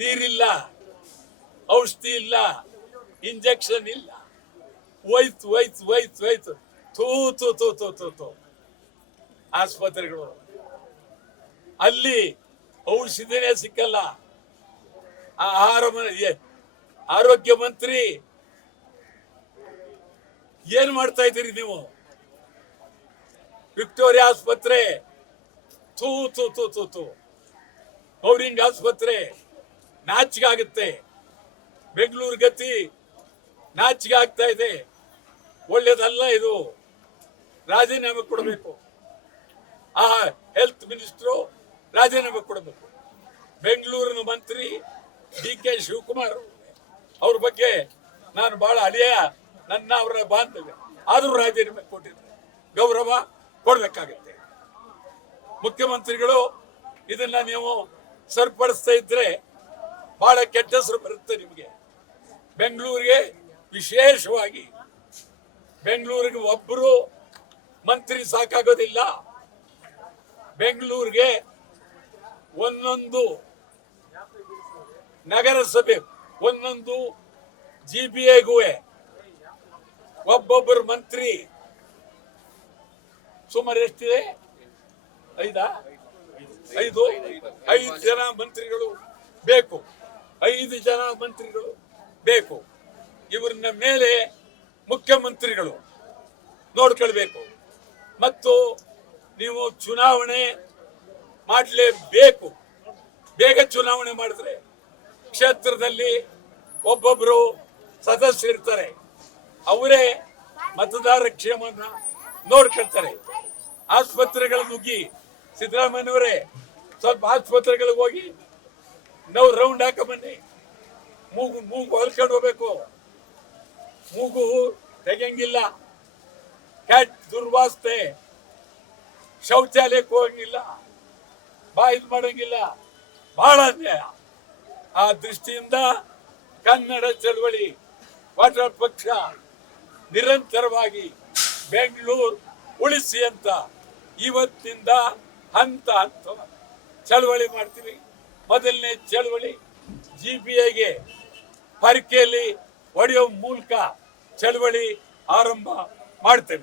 ನೀರಿಲ್ಲ, ಔಷಧಿ ಇಲ್ಲ, ಇಂಜೆಕ್ಷನ್ ಇಲ್ಲ. ಹೋಯ್ತು ಹೋಯ್ತು ಹೋಯ್ತು ಹೋಯ್ತು. ಥೂ ಥೂ ಥೂ ಥೂ ಥೂ ಥೂ. ಆಸ್ಪತ್ರೆಗಳು ಅಲ್ಲಿ ಔಷಧಿನೇ ಸಿಕ್ಕಲ್ಲ. ಆರೋಗ್ಯ ಮಂತ್ರಿ ಏನ್ ಮಾಡ್ತಾ ಇದ್ದೀರಿ ನೀವು? ವಿಕ್ಟೋರಿಯಾ ಆಸ್ಪತ್ರೆ ಥೂ ಥೂ ಥೂ ಥೂ ಥೂ. ಗೌರಿಂಗ್ ಆಸ್ಪತ್ರೆ ನಾಚಿಗಾಗುತ್ತೆ. ಬೆಂಗಳೂರು ಗತಿ ನಾಚಿಗೆ ಆಗ್ತಾ ಇದೆ. ಒಳ್ಳೇದಲ್ಲ ಇದು. ರಾಜೀನಾಮೆ ಕೊಡಬೇಕು. ಆ ಹೆಲ್ತ್ ಮಿನಿಸ್ಟ್ರು ರಾಜೀನಾಮೆ ಕೊಡಬೇಕು. ಬೆಂಗಳೂರಿನ ಮಂತ್ರಿ DK ಶಿವಕುಮಾರ್ ಅವ್ರ ಬಗ್ಗೆ ನಾನು ಬಹಳ ಅಳಿಯ, ನನ್ನ ಅವರ ಬಾಂಧವ್ಯ, ಆದರೂ ರಾಜೀನಾಮೆ ಕೊಟ್ಟಿದ್ದಾರೆ. ಗೌರವ ಕೊಡ್ಬೇಕಾಗತ್ತೆ. ಮುಖ್ಯಮಂತ್ರಿಗಳು ಇದನ್ನ ನೀವು ಸರಿಪಡಿಸ್ತಾ ಇದ್ರೆ ಬಹಳ ಕೆಟ್ಟ ಹೆಸರು ಬರುತ್ತೆ ನಿಮಗೆ. ಬೆಂಗಳೂರಿಗೆ ವಿಶೇಷವಾಗಿ ಬೆಂಗಳೂರಿಗೆ ಒಬ್ಬರು ಮಂತ್ರಿ ಸಾಕಾಗೋದಿಲ್ಲ. ಬೆಂಗಳೂರಿಗೆ ಒಂದೊಂದು ನಗರಸಭೆ, ಒಂದೊಂದು GBAಗೂ ಒಬ್ಬೊಬ್ಬರು ಮಂತ್ರಿ. ಸುಮಾರು ಎಷ್ಟಿದೆ? ಐದು ಜನ ಮಂತ್ರಿಗಳು ಬೇಕು. 5 ಜನ ಮಂತ್ರಿಗಳು ಬೇಕು. ಇವರನ್ನ ಮೇಲೆ ಮುಖ್ಯಮಂತ್ರಿಗಳು ನೋಡ್ಕೊಳ್ಬೇಕು. ಮತ್ತು ನೀವು ಚುನಾವಣೆ ಮಾಡಲೇಬೇಕು. ಬೇಗ ಚುನಾವಣೆ ಮಾಡಿದ್ರೆ ಕ್ಷೇತ್ರದಲ್ಲಿ ಒಬ್ಬೊಬ್ರು ಸದಸ್ಯರಿರ್ತಾರೆ, ಅವರೇ ಮತದಾರರ ಕ್ಷೇಮವನ್ನ ನೋಡ್ಕೊಳ್ತಾರೆ. ಆಸ್ಪತ್ರೆಗಳ ನುಗ್ಗಿ ಸಿದ್ದರಾಮಯ್ಯವರೇ ಸ್ವಲ್ಪ ಆಸ್ಪತ್ರೆಗಳಿಗೆ ಹೋಗಿ ನಾವು ರೌಂಡ್ ಹಾಕ ಬನ್ನಿ. ಮೂಗು ಹೊಲ್ಕೊಂಡು ಹೋಗ್ಬೇಕು. ಮೂಗು ತೆಗೆಯಂಗಿಲ್ಲ, ಕ್ಯಾಟ್ ದುರ್ವಾಸನೆ, ಶೌಚಾಲಯಕ್ಕೆ ಹೋಗಂಗಿಲ್ಲ, ಇದು ಮಾಡಂಗಿಲ್ಲ. ಬಹಳ ಅನ್ಯಾಯ. ಆ ದೃಷ್ಟಿಯಿಂದ ಕನ್ನಡ ಚಳವಳಿ ವಾಟಾಳ್ ಪಕ್ಷ ನಿರಂತರವಾಗಿ ಬೆಂಗಳೂರು ಉಳಿಸಿ ಅಂತ ಇವತ್ತಿನಿಂದ ಹಂತ ಹಂತ ಚಳವಳಿ ಮಾಡ್ತೀವಿ. ಮೊದಲನೇ ಚಳವಳಿ GBAಗೆ ಪರೀಕ್ಷೆಯಲ್ಲಿ ಹೊಡೆಯುವ ಮೂಲಕ ಚಳವಳಿ ಆರಂಭ ಮಾಡ್ತೇವೆ.